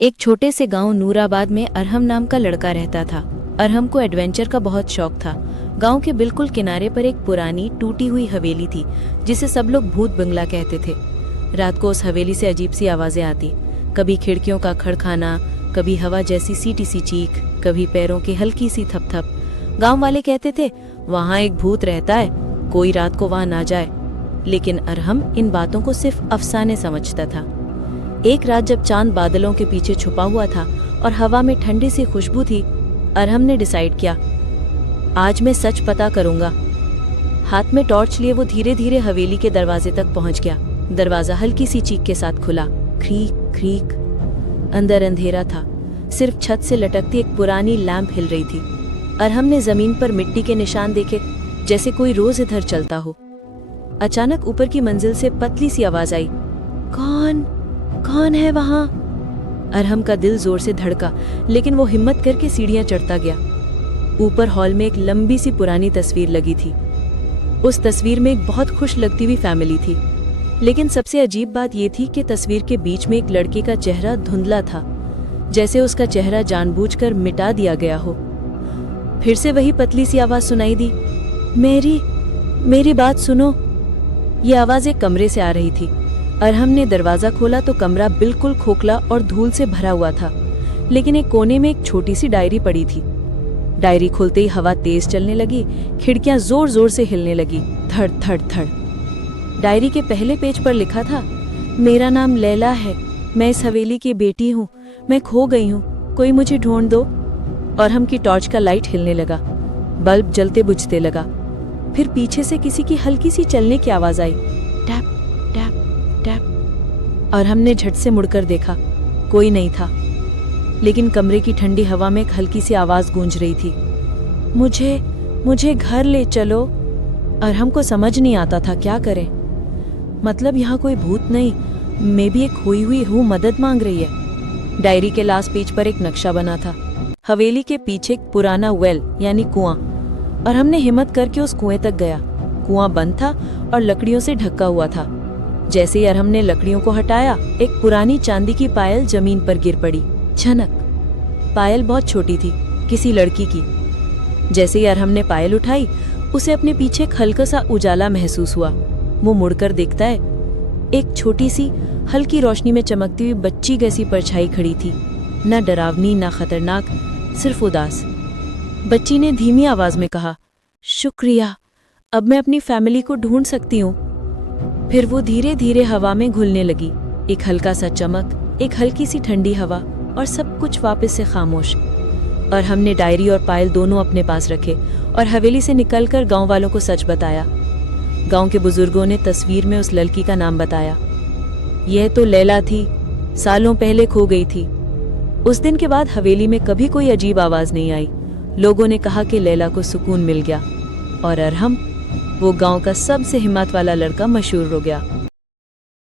एक छोटे से गांव नूराबाद में अरहम नाम का लड़का रहता था। अरहम को एडवेंचर का बहुत शौक था। गांव के बिल्कुल किनारे पर एक पुरानी टूटी हुई हवेली थी जिसे सब लोग भूत बंगला कहते थे। रात को उस हवेली से अजीब सी आवाजें आती, कभी खिड़कियों का खड़खाना, कभी हवा जैसी सीटी सी चीख, कभी पैरों की हल्की सी थपथप। गांव वाले कहते थे वहां एक भूत रहता है, कोई रात को वहां ना जाए। लेकिन अरहम इन बातों को सिर्फ अफसाने समझता था। एक रात जब चांद बादलों के पीछे छुपा हुआ था और हवा में ठंडी सी खुशबू थी, अरहम ने डिसाइड किया, आज मैं सच पता करूंगा। हाथ में टॉर्च लिए वो धीरे धीरे हवेली के दरवाजे तक पहुंच गया। दरवाजा हल्की सी चीख के साथ खुला, क्रीक क्रीक। अंदर अंधेरा था, सिर्फ छत से लटकती एक पुरानी लैंप हिल रही थी। अरहम ने जमीन पर मिट्टी के निशान देखे, जैसे कोई रोज इधर चलता हो। अचानक ऊपर की मंजिल से पतली सी आवाज आई, कौन है वहां? अरहम का दिल जोर से धड़का, लेकिन वो हिम्मत करके सीढ़ियां चढ़ता गया। ऊपर हॉल में एक लंबी सी पुरानी तस्वीर लगी थी। उस तस्वीर में एक बहुत खुश लगती हुई फैमिली थी, लेकिन सबसे अजीब बात यह थी कि तस्वीर के बीच में एक लड़के का चेहरा धुंधला था, जैसे उसका चेहरा जानबूझकर मिटा दिया गया हो। फिर से वही पतली सी आवाज सुनाई दी, मेरी बात सुनो। ये आवाज एक कमरे से आ रही थी। अरहम ने दरवाजा खोला तो कमरा बिल्कुल खोखला और धूल से भरा हुआ था, लेकिन एक कोने में एक छोटी सी डायरी पड़ी थी। डायरी खुलते ही हवा तेज चलने लगी, खिड़कियां जोर जोर से हिलने लगी, धड़ धड़ धड़। डायरी के पहले पेज पर लिखा था, मेरा नाम लैला है, मैं इस हवेली की बेटी हूँ, मैं खो गई हूँ, कोई मुझे ढूंढ दो। अरहम की टॉर्च का लाइट हिलने लगा, बल्ब जलते बुझते लगा। फिर पीछे से किसी की हल्की सी चलने की आवाज आई, टैप टैप टैप। अरहम ने झट से मुड़कर देखा, कोई नहीं था, लेकिन कमरे की ठंडी हवा में एक हल्की सी आवाज गूंज रही थी, मुझे घर ले चलो। अरहम को समझ नहीं आता था क्या करें। मतलब यहाँ कोई भूत नहीं, मैं भी एक खोई हुई हूँ, मदद मांग रही है। डायरी के लास्ट पेज पर एक नक्शा बना था, हवेली के पीछे एक पुराना वेल यानी कुआं। अरहम ने हिम्मत करके उस कुएं तक गया। कुआं बंद था और लकड़ियों से ढका हुआ था। जैसे ही अरहम ने लकड़ियों को हटाया, एक पुरानी चांदी की पायल जमीन पर गिर पड़ी। झनक। पायल बहुत छोटी थी, किसी लड़की की। जैसे ही अरहम ने पायल उठाई, उसे अपने पीछे एक हल्का सा उजाला महसूस हुआ। वो मुड़कर देखता है, एक छोटी सी हल्की रोशनी में चमकती हुई बच्ची जैसी परछाई खड़ी थी, न डरावनी न खतरनाक, सिर्फ उदास। बच्ची ने धीमी आवाज में कहा, शुक्रिया, अब मैं अपनी फैमिली को ढूंढ सकती हूँ। फिर वो धीरे धीरे हवा में घुलने लगी। एक हल्का सा चमक, एक हल्की सी ठंडी हवा, और सब कुछ वापस से खामोश। और हमने डायरी और पायल दोनों अपने पास रखे और हवेली से निकलकर गांव वालों को सच बताया। गांव के बुजुर्गों ने तस्वीर में उस लड़की का नाम बताया। यह तो लैला थी, सालों पहले खो गई थी। उस दिन के बाद हवेली में कभी कोई अजीब आवाज नहीं आई। लोगों ने कहा कि लैला को सुकून मिल गया और अरहम, वो गांव का सबसे हिम्मत वाला लड़का, मशहूर हो गया।